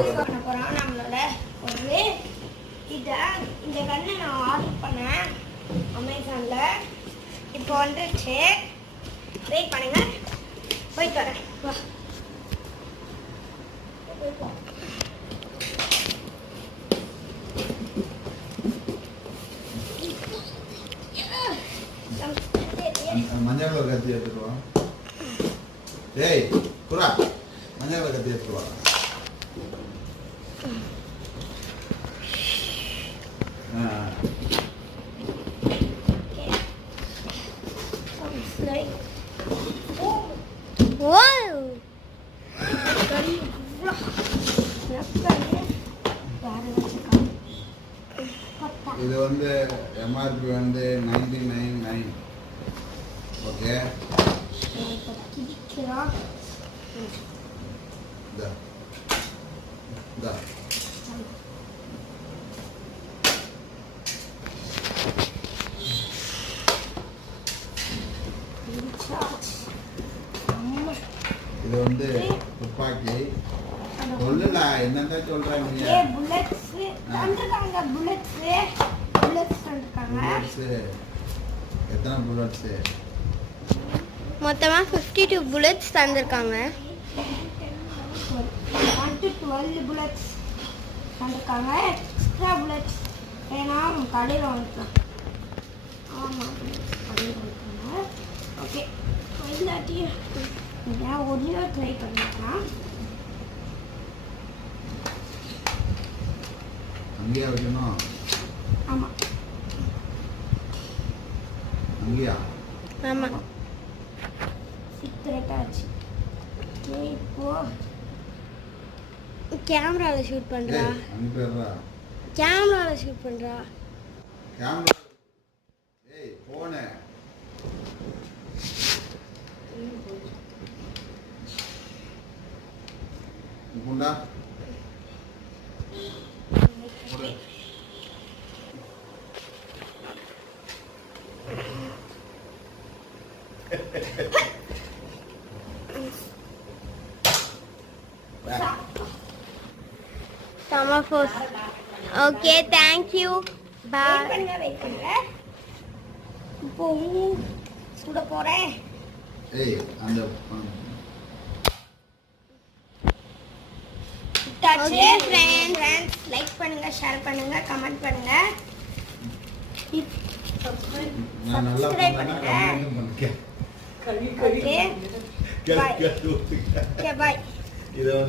போகிறோம் நம்மளோட ஒரு இந்த கண்ணை நான் ஆர்டர் பண்ணேன் அமேசானில். இப்போ வந்துருச்சு. வெயிட் பண்ணுங்க, போயிட்டு வரேன். வா மஞ்சள் கலர் கத்தி எடுத்துருவா. ஏய் புறா, மஞ்சள் கலர் கத்தி எடுத்துருவா. இது வந்து எம்ஆர்பி வந்து 99.9. ஓகே, இது வந்து துப்பாக்கி. சொல்லுடா, என்னதான் சொல்றேன் நீ? புல்லட்ஸ் தந்துட்டாங்க. புல்லட்ஸ் தந்துட்டாங்க. எத்தனை புல்லட்ஸ்? மொத்தமா 52 புல்லட்ஸ் தந்திருக்காங்க. 1 to 12 புல்லட்ஸ் தந்திருக்காங்க. எக்ஸ்ட்ரா புல்லட்ஸ் ஏன்னா கடையில் வாங்கிக்கலாம். ஆமாம், கடையில் வாங்கிக்கலாம். ஓகே, இல்லாட்டி நான் ஒரிஜினல் ட்ரை பண்ணிக்கலாம். அங்கேயா வைக்கணும்? ஆமாம், அங்கேயா? ஆமாம், சீக்கிரட்டாக ஆச்சு. ஓகே, இப்போ கேமராவில் ஷூட் பண்ணுறா. அனுப்பிடுறா. கேமராவில் ஷூட் பண்ணுறா. கேமரா. ஏய் போனே. குண்டா Summer force. Okay, thank you. Bye. Wait பண்ணுங்க. இப்போ சுட போகிறேன். ஏய் அந்த ஓகே ஃப்ரெண்ட்ஸ், லைக் பண்ணுங்க, ஷேர் பண்ணுங்க, கமெண்ட் பண்ணுங்க. நான் நல்லா பண்ணேன்னா கமெண்ட் பண்ணுங்க. Okay, bye. Okay, bye. இது